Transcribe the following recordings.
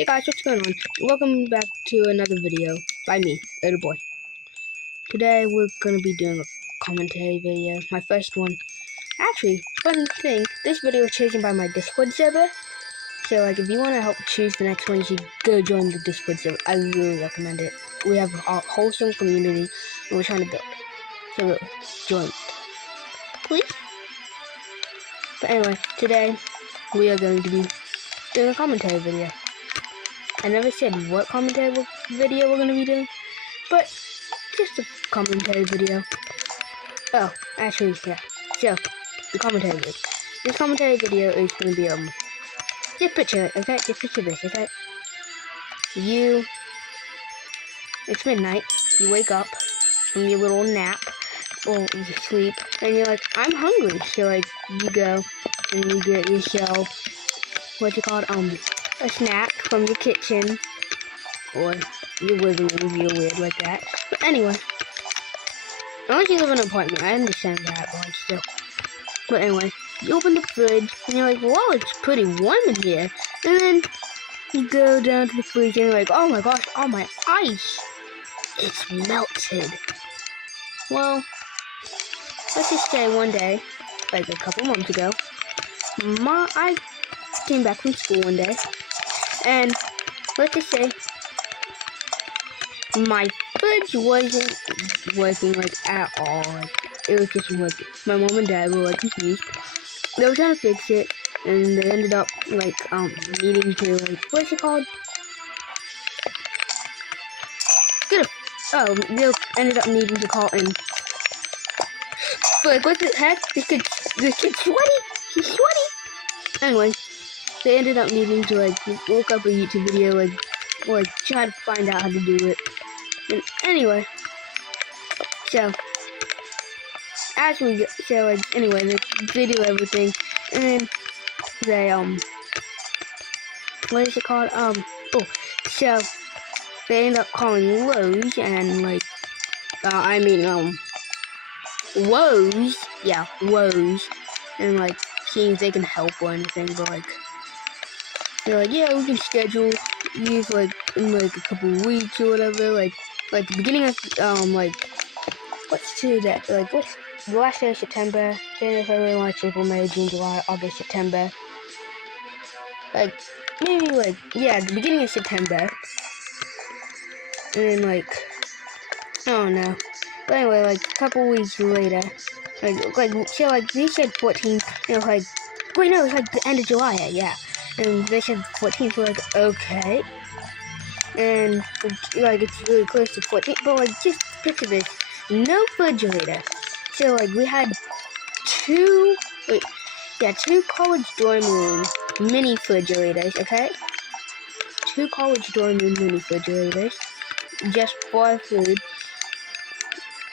Hey guys, what's going on? Welcome back to another video by me, Little Boy. Today we're gonna be doing a commentary video, my first one. Actually, fun thing, this video is chosen by my Discord server. So like, if you want to help choose the next one, you should go join the Discord server. I really recommend it. We have a wholesome community, and we're trying to build. So join, please. But anyway, today we are going to be doing a commentary video. I never said what commentary video we're going to be doing, but just a commentary video. Oh, actually, yeah. So, the commentary video. This commentary video is going to be, just picture it, okay? Just picture this, okay? It's midnight, you wake up from your little nap, or you sleep, and you're like, I'm hungry. So, like, you go and you get yourself, a snack from your kitchen, or your living room if you're weird like that. But anyway, unless you live in an apartment, I understand that, but still. But anyway, you open the fridge, and you're like, whoa, it's pretty warm in here. And then you go down to the fridge, and you're like, oh my gosh, all my ice, it's melted. Well, let's just say one day, like a couple months ago, I came back from school one day, and let's just say my fridge wasn't working like at all. Like, it was just working. My mom and dad were like confused. They were trying to fix it, and they ended up like needing to what's it called? They ended up needing to call in. But like, what the heck? This kid's sweaty. He's sweaty. Anyway, they ended up needing to look up a YouTube video, or try to find out how to do it. And anyway, so anyway, they do everything, and then they what is it called? So they end up calling Lowe's and Woes, yeah, Woes, and seeing if they can help or anything, but they're like, yeah, we can schedule you in a couple of weeks or whatever, like the beginning of what's today? What's the last day of September? January, February, March, April, May, June, July, August, September. Maybe the beginning of September. And then I don't know. But anyway, a couple weeks later, they said 14th, and wait, no, it's the end of July, yeah. And they said 14th, we're okay. And it's really close to 14th, but just picture this, no refrigerator. So we had two college dorm room mini refrigerators, okay? 2 college dorm room mini refrigerators, just for food.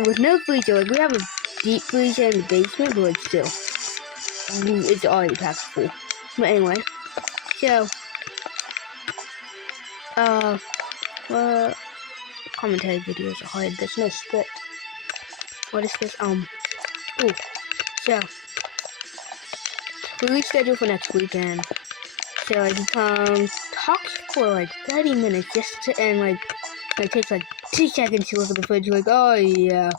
With no freezer, we have a deep freezer in the basement, but still, it's already packed full. But anyway, so, commentary videos are hard. There's no script. What is this? So, we reschedule for next weekend. So, he comes, talks for 30 minutes just to, and it takes 2 seconds to look at the fridge. Oh yeah,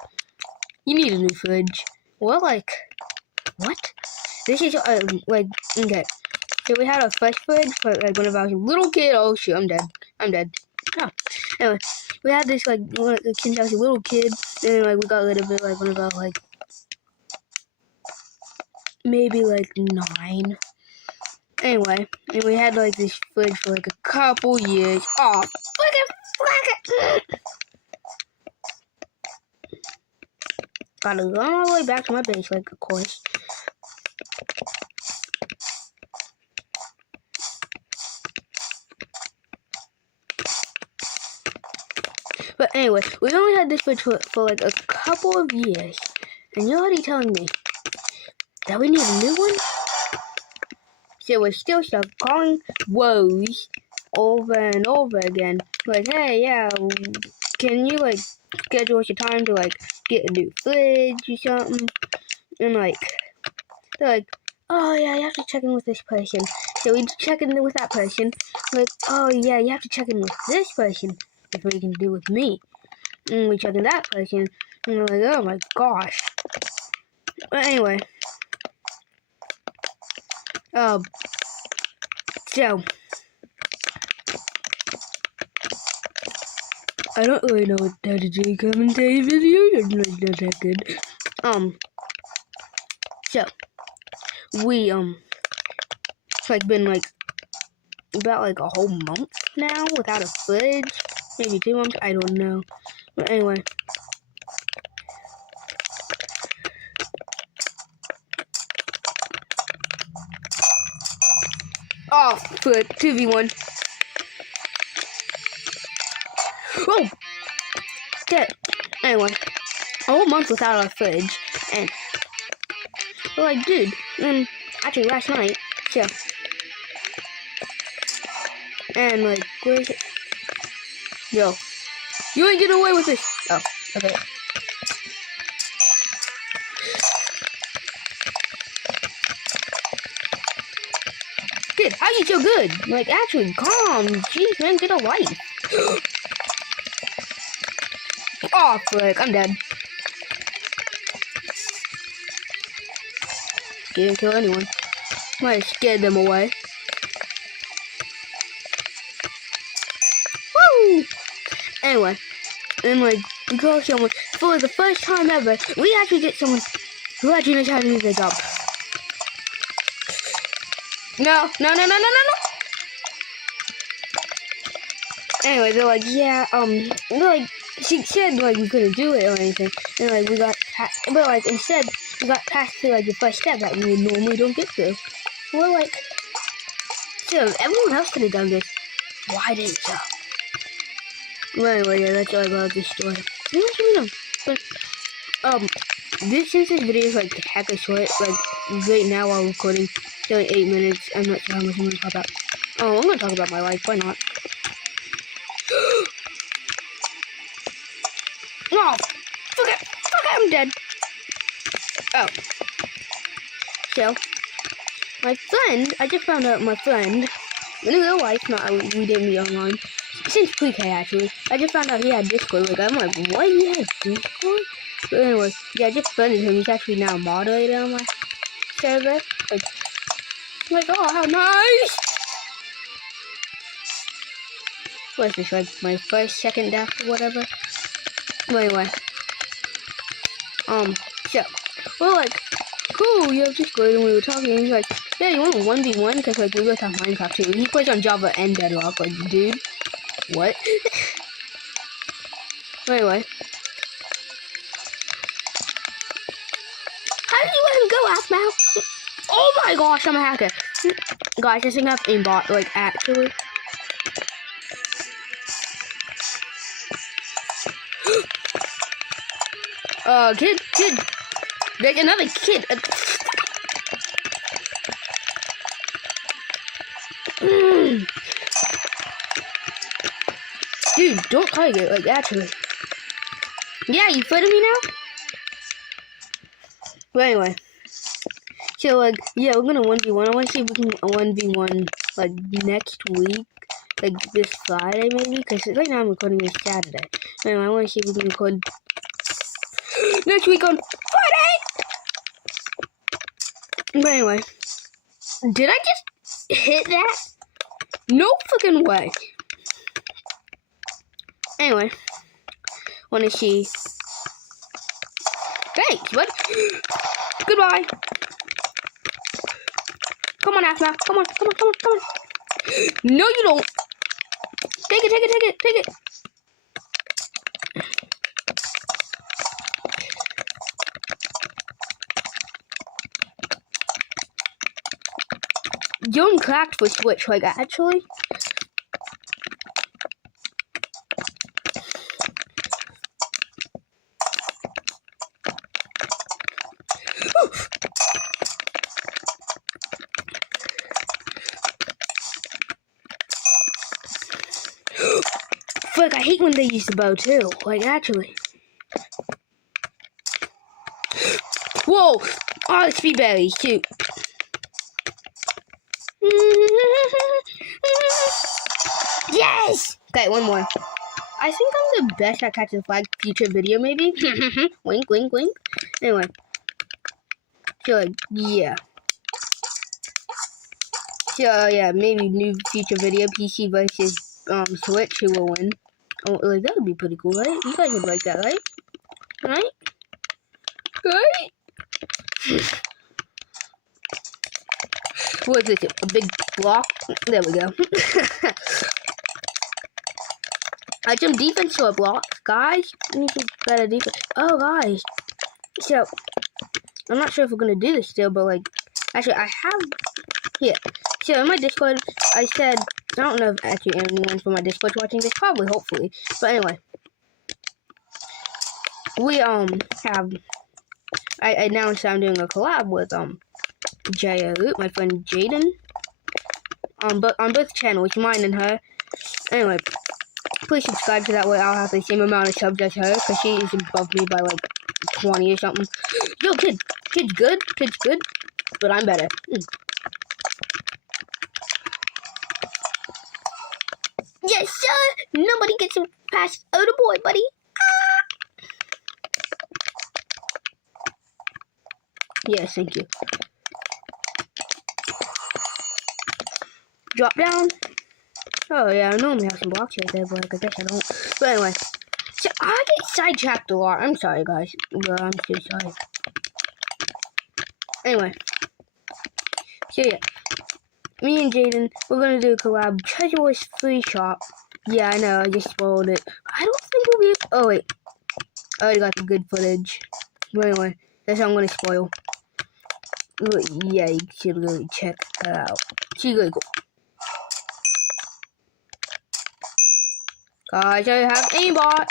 you need a new fridge. Well, what? This is okay. So we had our first fridge for when I was a little kid. Oh shoot, I'm dead. Oh. Anyway, we had this since I was a little kid, and we got rid of it when I was maybe 9. Anyway, and we had this fridge for a couple years. Oh, flick it! Gotta run all the way back to my base, of course. But anyway, we only had this fridge for a couple of years, and you're already telling me that we need a new one? So we're still stuck calling Woes over and over again. Hey, yeah, can you schedule us a time to get a new fridge or something? And they're oh yeah, you have to check in with this person. So we check in with that person. Like, oh yeah, you have to check in with this person before you can do with me. And we check in that person, and we're like, oh my gosh. But anyway, so I don't really know what how to do commentary videos. I'm like not that good. So we it's like been like about like a whole month now without a footage. Maybe 2 months, I don't know. But anyway. Oh, foot 2v1. Oh, dead. Anyway, a whole month without our footage, and we're like, dude, actually last night, so, and like, where is it? Yo, you ain't getting away with this. Oh, okay. Kid, how you so good? Like, actually, calm. Jeez, man, get a life. Oh, frick, I'm dead. Didn't kill anyone. Might have scared them away. Woo! Anyway, and like, we call someone, for the first time ever, we actually get someone who actually knows how to do their job. No. Anyway, they're like, yeah, they're like, she said, like, we couldn't do it or anything, and, like, we got, but, like, instead, we got passed to, like, the first step that we normally don't get to. We're like, so, everyone else could have done this. Why didn't you? Well, anyway, yeah, that's all about this story. But, since this video is, like, hecka short, like, right now while recording, it's only 8 minutes, I'm not sure how much I'm gonna talk about. Oh, I'm gonna talk about my life, why not? No! Okay, I'm dead. Oh. So, my friend, I just found out my friend, in real life, we didn't meet online, since pre-K actually, I just found out he had Discord. Like, I'm like, what? He has Discord? But anyway, yeah, I just friended him. He's actually now a moderator on my server. Like, oh, how nice! What's this, like, my first, second death or whatever? But anyway, so, we're like, cool, you have Discord, and we were talking, and he's like, yeah, you want a 1v1? Because, like, we both have Minecraft too. He plays on Java and Bedrock, like, dude, what? Anyway. How did you let him go, Aphmau? Oh my gosh, I'm a hacker. Guys, I think I have aimbot, like, actually. Kid. There's another kid. Dude, don't target, like, actually. Yeah, you footing me now? But anyway. So, like, yeah, we're gonna 1v1. I wanna see if we can 1v1, like, next week. Like, this Friday, maybe? Because right now I'm recording this Saturday. Anyway, I wanna see if we can record next week on Friday! But anyway, did I just hit that? No fucking way. Anyway, wanna see. Thanks, bud. Goodbye. Come on, Aphmau. Come on. No, you don't. Take it. You're cracked for Switch, like, actually. Fuck, I hate when they use the bow too. Like, actually. Whoa! Oh, speed berry, shoot. Yes! Okay, one more. I think I'm the best at catching the flag. Future video, maybe? Wink, wink, wink. Anyway. So, yeah. So, yeah, maybe new future video. PC versus Switch. Who will win? Oh, like, that would be pretty cool, right? You guys would like that, right? Right? Right? What is this? A big block? There we go. I jump defense to a block. Guys, we need some better defense. Oh, guys. So, I'm not sure if we're going to do this still, but, like, actually, I have... Yeah. So, in my Discord, I said... I don't know if actually anyone from my Discord's watching this. Probably, hopefully. But anyway. We, have... I announced I'm doing a collab with, my friend Jaden. But on both channels, mine and her. Anyway, please subscribe so that way I'll have the same amount of subs as her, because she is above me by like 20 or something. Yo, kid's good, but I'm better. Yes, sir! Nobody gets past other boy, buddy. Yes, thank you. Drop down. Oh yeah, I normally have some blocks right there, but I guess I don't. But anyway, so I get sidetracked a lot. I'm sorry, guys. But I'm so sorry. Anyway, so yeah, me and Jaden, we're gonna do a collab. Treasure Wars free shop. Yeah, I know, I just spoiled it. I don't think we'll be. Oh wait, I already got the good footage. But anyway, that's how I'm gonna spoil. Yeah, you should really check that out. She's really cool. Guys, I have aimbot.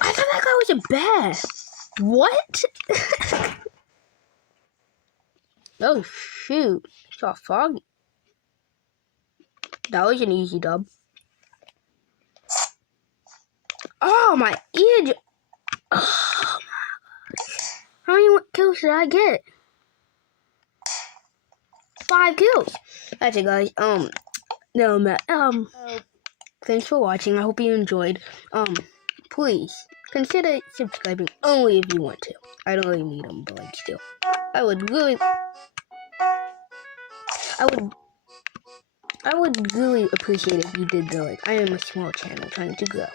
I thought that guy was a bear. What? Oh shoot, it's all foggy. That was an easy dub. Oh my ear! Oh my gosh. How many kills did I get? 5 kills. That's it, guys. No, man. Thanks for watching. I hope you enjoyed. Please consider subscribing only if you want to. I don't really need them, but like still, I would really appreciate if you did though. Like, I am a small channel trying to grow,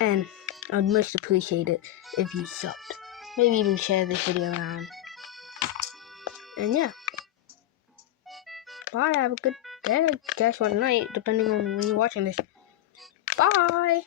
and I'd most appreciate it if you subbed. Maybe even share this video around. And yeah. Bye, have a good day, I guess, or night, depending on when you're watching this. Bye!